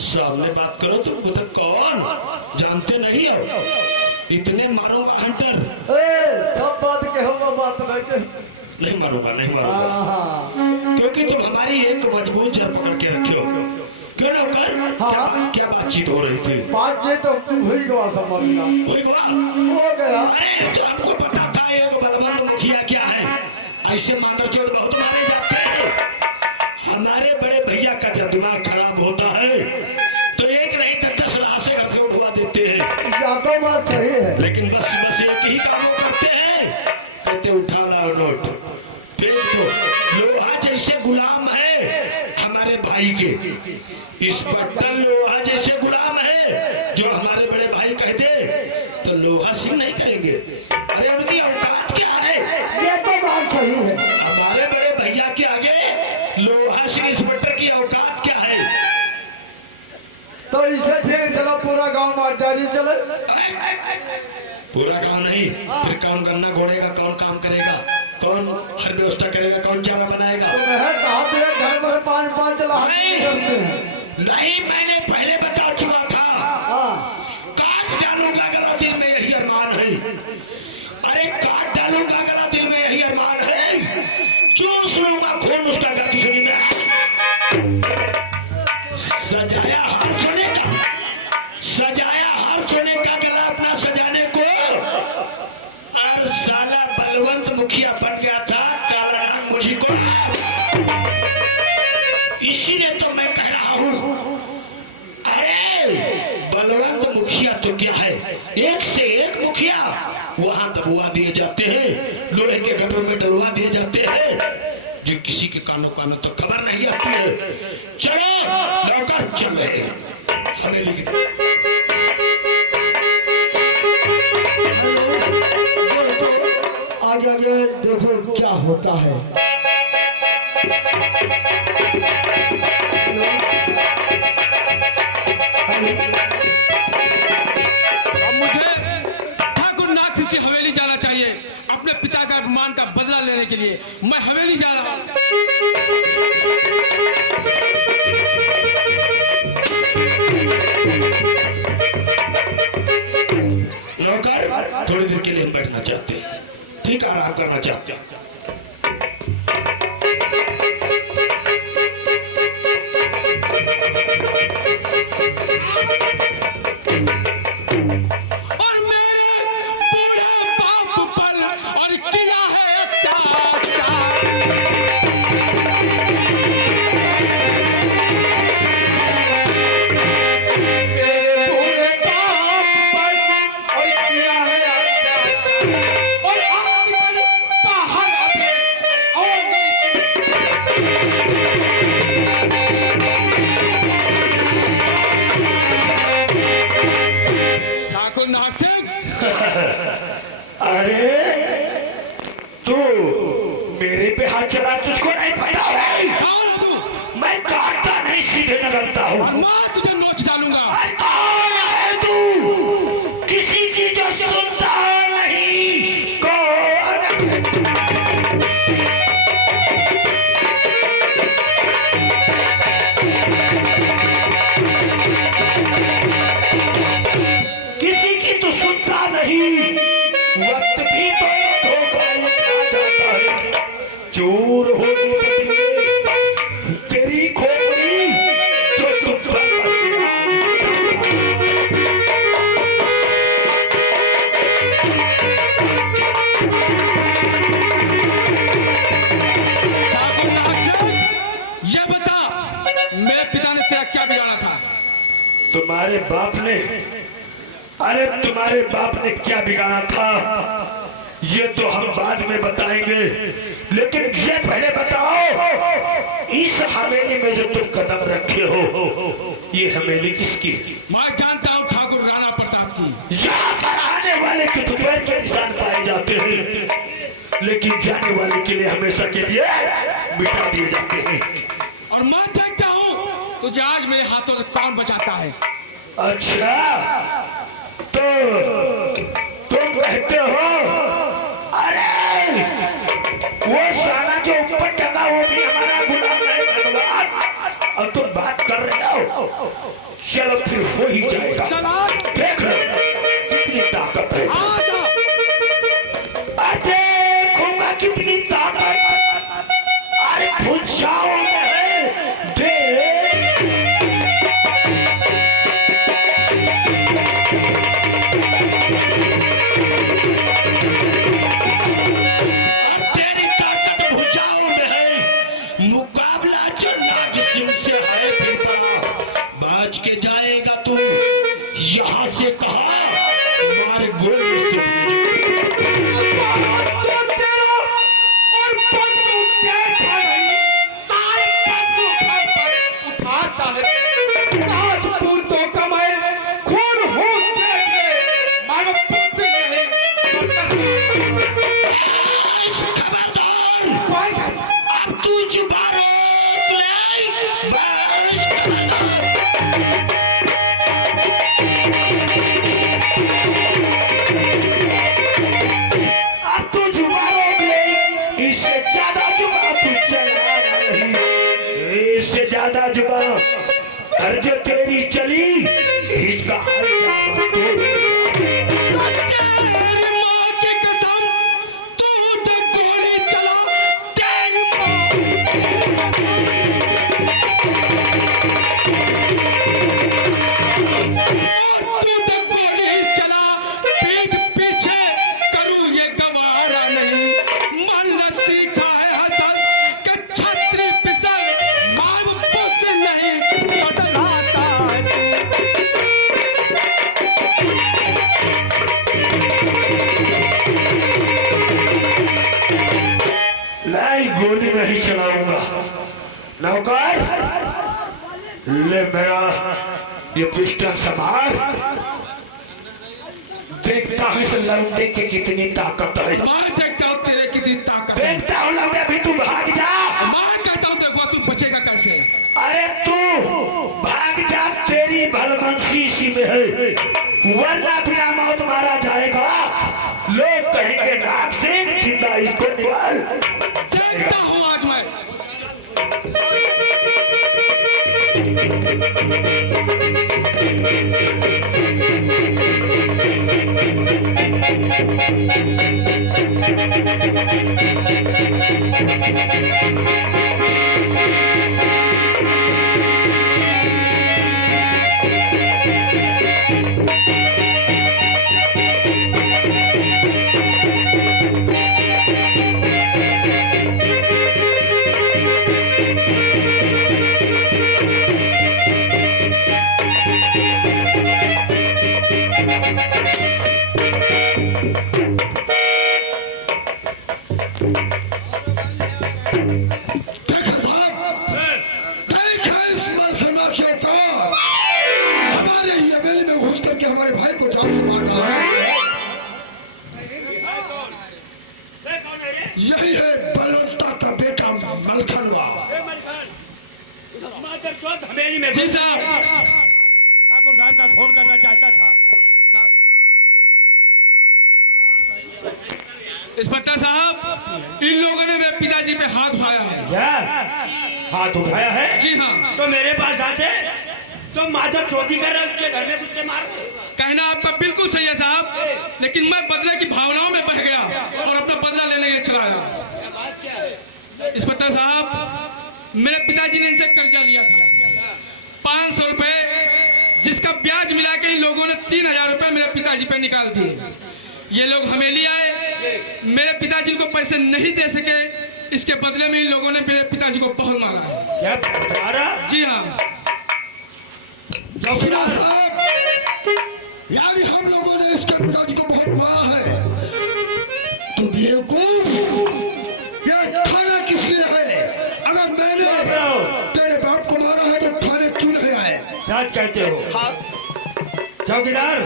सामने बात करो तुम तो कौन जानते नहीं हो? इतने मारूंगा हंटर। सब बात कहो वो बात नहीं मारूंगा नहीं मारूंगा क्योंकि तुम हमारी एक मजबूत जड़ पकड़ के रखे हो। क्यों ना कर? क्या बातचीत हो रही थी? बातचीत तो हुई गवा समझना हो गया। अरे तो आपको पता था एक बलवंत मुखिया क्या है? ऐसे मादरचोद बहुत मारे जाते हैं। हमारे बड़े भैया का जब दिमाग खराब होता है तो एक नहीं तो 10 राशि घर से उठवा देते हैं। या तो बात सही है, लेकिन बस एक ही काम करते हैं, कहते उठा लाओ नोट फेंक दो। लोहा जैसे गुलाम है हमारे भाई के। इंस्पेक्टर लोहा जैसे गुलाम है, जो हमारे बड़े भाई कहते तो लोहा सिंह नहीं करेंगे। अरे उनकी औकात क्या है? ये तो बात सही है। हमारे बड़े भैया के आगे लोहा सिंह इंस्पेक्टर की औकात क्या है? तो इसे ठीक चलो पूरा गांव में अड्डारी चले। पूरा गांव नहीं, फिर कौन गन्ना घोड़ेगा, कौन काम करेगा, कौन हर व्यवस्था करेगा, कौन चारा बनाएगा? घर में 5-5 लाख नहीं, मैंने पहले बता चुका था। काट डालूंगा अगर दिल में यही अरमान है। अरे काट डालूंगा अगर दिल में यही अरमान है। चूस लूंगा खून उसका गर्द सुनी में। सजाया हार सोने का, सजाया हार सोने का गला अपना सजाने को। और साला बलवंत मुखिया बन गया था काला नाम मुझी को। इसीलिए तो मैं कह रहा हूं, अरे बलवंत मुखिया तो क्या है, एक से एक मुखिया वहां दबुआ दिए जाते हैं, लोहे के गटों में डलवा दिए जाते हैं, जो किसी के कानों कानों तो खबर नहीं आती है। चलो नौकर चल रहे हमें आगे आगे देखो क्या होता है। अब मुझे ठाकुर नाग सिंह की हवेली जाना चाहिए अपने पिता का अपमान का बदला लेने के लिए। मैं हवेली जा रहा हूँ। नौकर थोड़ी देर के लिए बैठना चाहते हैं, ठीक आराम करना चाहते हैं। और मेरे बूढ़े बाप पर और किया है अत्याचार। अरे तू मेरे पे हाथ चला, तुझको नहीं पता है? मैं काटता नहीं सीधे निकलता हूँ। मैं तुझे नोच डालूंगा। अरे कौन है तू? किसी की जो सुनता नहीं। कौन? किसी की तो सुनता नहीं। वक्त भी तो धोखा जाता है। चोर होगी तेरी खोपड़ी जो तुम पर ये बता मेरे पिता ने तेरा क्या बिगाड़ा था? तुम्हारे बाप ने, अरे तुम्हारे बाप ने क्या बिगाड़ा था ये तो हम बाद में बताएंगे, लेकिन ये पहले बताओ इस हवेली में जो तुम कदम रखे हो ये हवेली किसकी है? मैं जानता हूँ ठाकुर राणा प्रताप की। यहाँ पर आने वाले के पैर के निशान पाए जाते हैं, लेकिन जाने वाले के लिए हमेशा के लिए मिटा दिए जाते हैं। और मैं देखता हूँ तुझे आज मेरे हाथों से कौन बचाता है। अच्छा तो तुम कहते हो अरे वो साला जो ऊपर टंगा वो भी हमारा गुलाम है भगवान, और तुम बात कर रहे हो चलो फिर हो ही जाएगा। चला देख लो कितनी ताकत है। आजा देखूंगा कितनी ताकत। अरे भुजाओं में है देख। तेरी ताकत भुजाओं में है। मुकाबला जो नाग सिंह से है फिर बड़ा बाज के जाएगा तू। यहाँ से कहा मार गोली से उठाता है राजपूतों का मैं खून हूँ मानो पुत्र नहीं। खबरदार अब तू जुबान रोक ले। बस खबरदार। अब तू जुबान रोक ले। इससे ज्यादा जुबान तू चला नहीं। इससे ज्यादा जुबान हर जो तेरी चली इसका अंजाम तू। तेरी माँ की कसम तू तो गोली चला तेरी माँ। और तू तो गोली चला पीठ पीछे करूँ ये गवारा नहीं। मरना सीखा है हसन कि छतरी पिसल मार पुत्र नहीं बदलाता है। नहीं गोली नहीं चलाऊंगा। नौकर ले मेरा ये पिस्टल संभाल। देखता हूँ इस लौंडे की कितनी ताकत है। मैं देखता हूँ तेरे कितनी ताकत है। देखता हूँ लौंडे भी तू भाग जा। मैं कहता हूँ देखो तू बचेगा कैसे। अरे तू भाग जा तेरी भलमनसी इसी में है। वरना बिना मौत मारा जाएगा। लोग कहेंगे नाग सिंह जिंदा इसको निकाल। देखता हूँ आज मैं। यही है बलवंता का बेटा मलखनवा। हवेली में जी साहब। ठाकुर साहब का खून करना चाहता था। इंस्पेक्टर साहब इन लोगों ने मेरे पिताजी पे हाथ उठाया है। क्या हाथ उठाया है? जी हाँ। तो मेरे पास आते तो माधव चोरी कर रहा उसके घर में कुत्ते मार। कहना आपका बिल्कुल सही है साहब, लेकिन मैं बदले की भावनाओं में बह गया और अपना बदला लेने के लिए चला आया। इंस्पेक्टर साहब मेरे पिताजी ने इनसे कर्जा लिया था 500 रुपए, जिसका ब्याज मिला के इन लोगों ने 3000 रुपए मेरे पिताजी पे निकाल दिए। ये लोग हवेली आए, मेरे पिताजी को पैसे नहीं दे सके, इसके बदले में इन लोगों ने मेरे पिताजी को बहुत मारा है। क्या तुम्हारा? जी हाँ। चौकीदार साहब, यानी हम लोगों ने इसके पिताजी को बहुत मारा है। तो बेवकूफ, ये थाना किस लिए है? अगर मैंने तेरे बाप को मारा है तो थाने क्यों नहीं आए? सच कहते हो? चौकीदार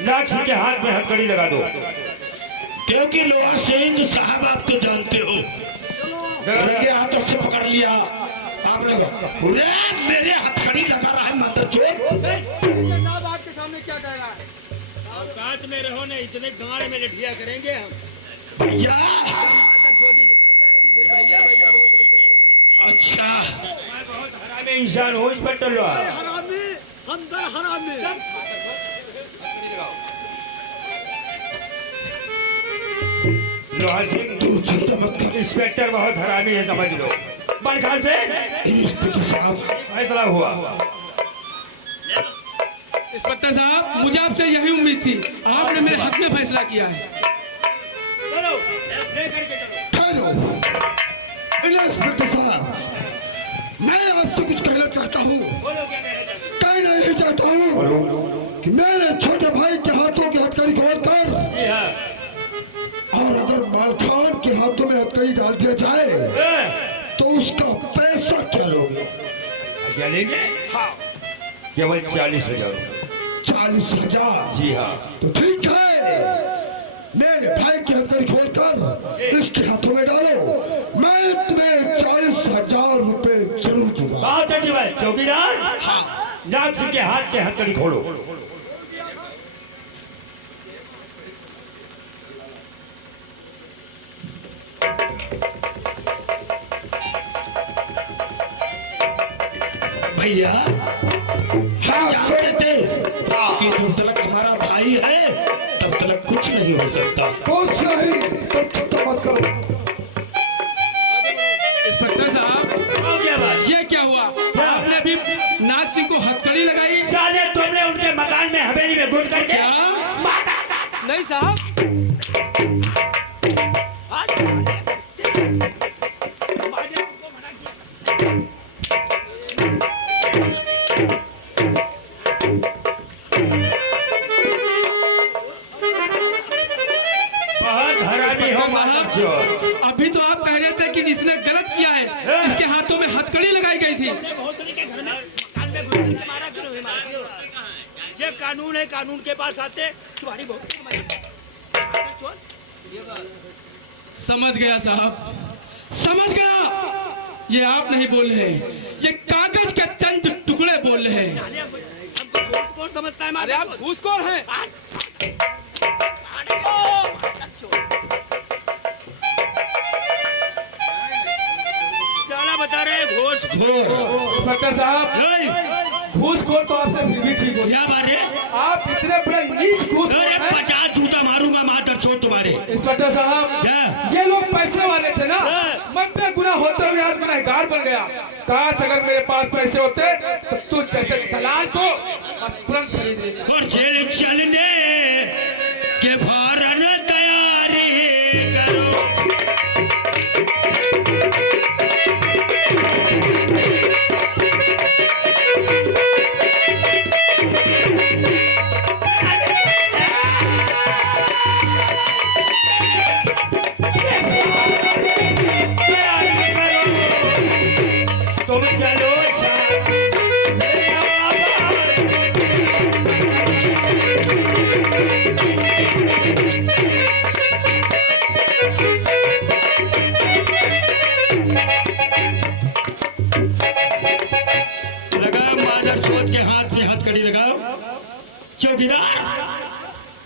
लाठी के हाथ में हथकड़ी लगा दो। क्योंकि लोहा सिंह साहब आप तो जानते हो, रंगे हाथों से पकड़ लिया आपने। मेरे हथकड़ी लगा रहा है मदरचोद। आपके सामने क्या कह रहा है? औकात में रहो ने इतने गाड़े में लठिया करेंगे हम। भैया अच्छा मैं बहुत हरामी इंसान हूँ इंस्पेक्टर लोहा। लोहा सिंह, तू चिंता मत कर इंस्पेक्टर बहुत हरामी है, समझ लो। बलखान से इंस्पेक्टर साहब। फैसला हुआ। इंस्पेक्टर साहब, मुझे आपसे यही उम्मीद थी, आपने मेरे हक में फैसला किया है। ठहरो इंस्पेक्टर साहब, मैं आपसे कुछ कहना चाहता हूँ। कहना यही चाहता हूँ कि मेरे छोटे भाई के हाथों की हथकड़ी खोलकर जी हाँ। और अगर मालखान के हाथों में हथकड़ी डाल दिया जाए तो उसका पैसा क्या लोगे? क्या लेंगे? हाँ, केवल 40,000। 40,000? जी हाँ। तो ठीक है, मेरे भाई की हथकड़ी खोलकर इसके हाथों में डालो, मैं तुम्हें 40,000 रुपए जरूर दूंगा। बहुत अच्छी बात। चौकीदार, नाग सिंह के हाथ के हथकड़ी खोलो। भैया हाँ कहते कि जब तक हमारा भाई है तब तक कुछ नहीं हो सकता। कुछ नहीं, तुम चिंता मत करो। इंस्पेक्टर साहब, क्या बात? ये क्या हुआ? आपने भी नाग सिंह को हथकड़ी लगाई? साले तुमने उनके मकान में हवेली में घुस करके क्या? नहीं साहब। बहुत हरामी हो माधव चोर। अभी तो आप कह रहे थे कि जिसने गलत किया है इसके हाथों में हथकड़ी लगाई गई थी। ये कानून है, कानून के पास आते तुम्हारी समझ गया साहब, समझ गया। ये आप नहीं बोल रहे, ये कागज के चंद टुकड़े बोल रहे हैं। हमको कौन समझता है? अरे आप घूसखोर हैं। क्या बता रहे हैं? घोष इंस्पेक्टर साहब, घूसखोर तो आपसे फिर भी ठीक हो। क्या बात है? आप इतने बड़े नीच घूसखोर अरे हैं। 50 जूता मारूंगा माधर चोर तुम्हारे। इंस्पेक्टर साहब, क्या? ये लोग पैसे वाले थे ना, मैं बेगुनाह होते हुए आज गुनहगार बन गया। काश अगर मेरे पास पैसे होते तो तू जैसे दलाल को तुरंत खरीद लेता। और जेल चलने के फौरन तैयारी करो। तुम चलो लगाओ माधर चोर के हाथ में हथकड़ी लगाओ। चौकीदार,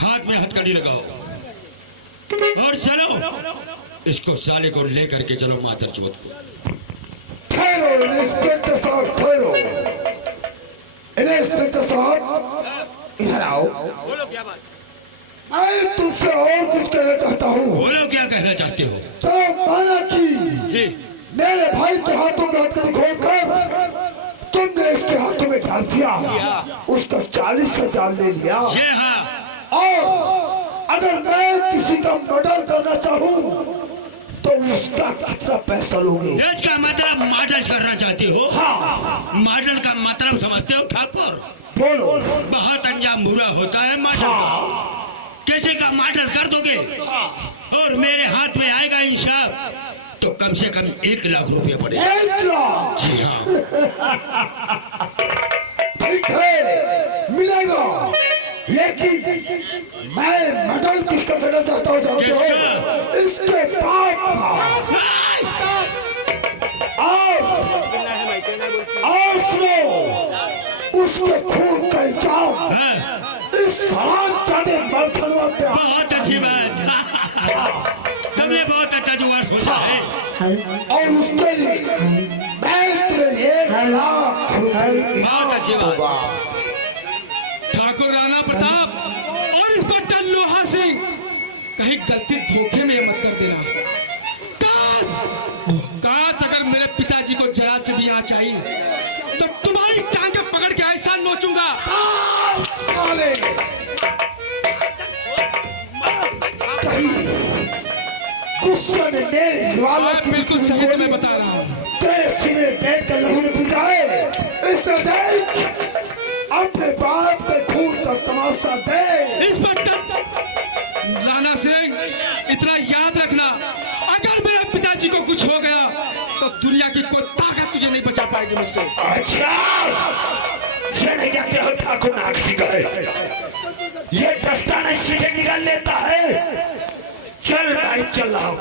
हाथ में हथकड़ी लगाओ और चलो इसको साले को लेकर के चलो माधर चोर को। ठहरो इंस्पेक्टर साहब, ठहरो। इंस्पेक्टर साहब इधर आओ। बोलो क्या बात? मैं तुमसे और कुछ कहना चाहता हूँ। बोलो क्या कहना चाहते हो? चलो माना कि जी मेरे भाई के हाथों में हथकड़ी खोलकर तुमने इसके हाथों में डाल दिया, उसका 40,000 ले लिया। ये हाँ। और अगर मैं किसी का मर्डर करना चाहूँ तो उसका कितना पैसा लोगे? इसका मतलब मॉडल करना चाहते हो? हाँ। मॉडल का मतलब समझते हो ठाकुर? बोलो। बहुत अंजाम बुरा होता है मॉडल का। किसी का मॉडल कर दोगे और मेरे हाथ में आएगा इंसाफ तो कम से कम 1 लाख रुपए पड़े। 1 लाख? जी हाँ। ठीक है, मिलेगा, लेकिन मैं मर्डर किसका करना चाहता हूँ जानते हो? किसका? इसके बाप का। और सुनो, उसके खून का इल्जाम हाँ, इस हरामजादे मलखनवा पे। बहुत अच्छी बात। तुमने बहुत अच्छा जुगाड़ सोचा है। और उसके लिए मैं तुम्हें 1 लाख रुपए बहुत अच्छी इनाम बात। दूंगा। कहीं गलती धोखे में ये मत कर देना। काश अगर मेरे पिताजी को जरा से भी आँच आई तो तुम्हारी टांगे पकड़ के ऐसा नोचूंगा। साले गुस्से में मेरे वालों हाँ, बिल्कुल सही तो मैं बता रहा हूँ। तेरे सीने बैठ कर लहू ने बुझाए। इसने देख अपने बाप के खून का तमाशा दे। इंस्पेक्टर राणा सिंह, इतना याद रखना, अगर मेरे पिताजी को कुछ हो गया तो दुनिया की कोई ताकत तुझे नहीं बचा पाएगी मुझसे। अच्छा, ये नहीं जानते हो ठाकुर नाग सिंह है, ये दस्ताना सीधे निकाल लेता है। चल भाई चल रहा हूँ।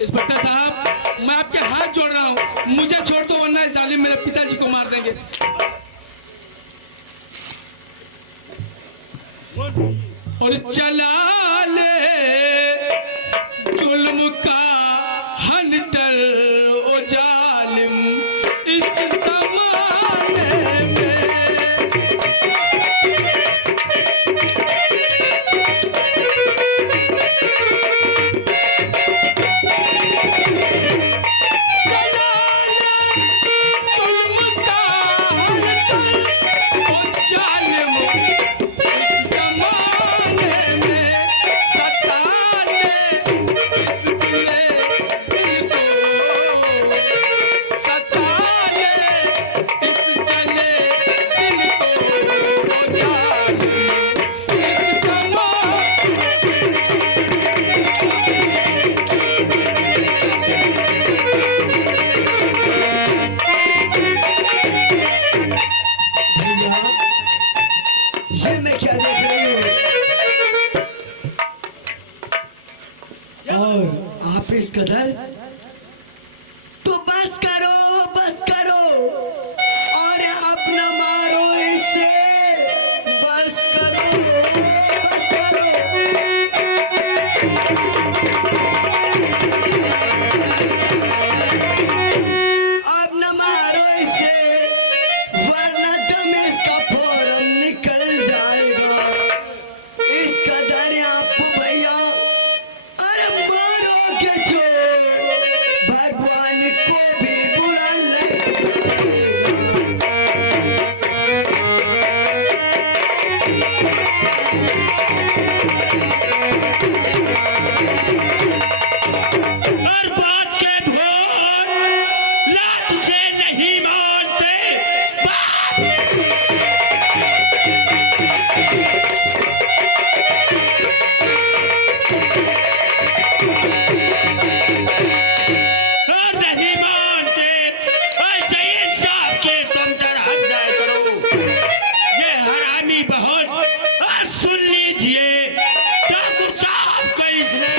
इंस्पेक्टर साहब, मैं आपके हाथ जोड़ रहा हूँ, मुझे छोड़ दो वरना इस जालिम मेरे पिताजी को मार देंगे। और चला ले जुल्म का हंटर ओ जालिम इस ज़माने में। ये मैं क्या देख रही हूँ? और आप इस कदर तो बस करो और अपना मारो इसे। बस करो। अब न मारो इसे वरना दम इसका फौरन निकल जाएगा। इसका डर आपको भैया, अरे मारोगे जो भगवान को भी बुरा लगेगा। हर बात के भोर लात से नहीं मानते। नहीं मानते, ऐसे इंसाफ के तुम तर हट जाया करो। ये हरामी बहुत, सुन लीजिए ठाकुर साहब का इसने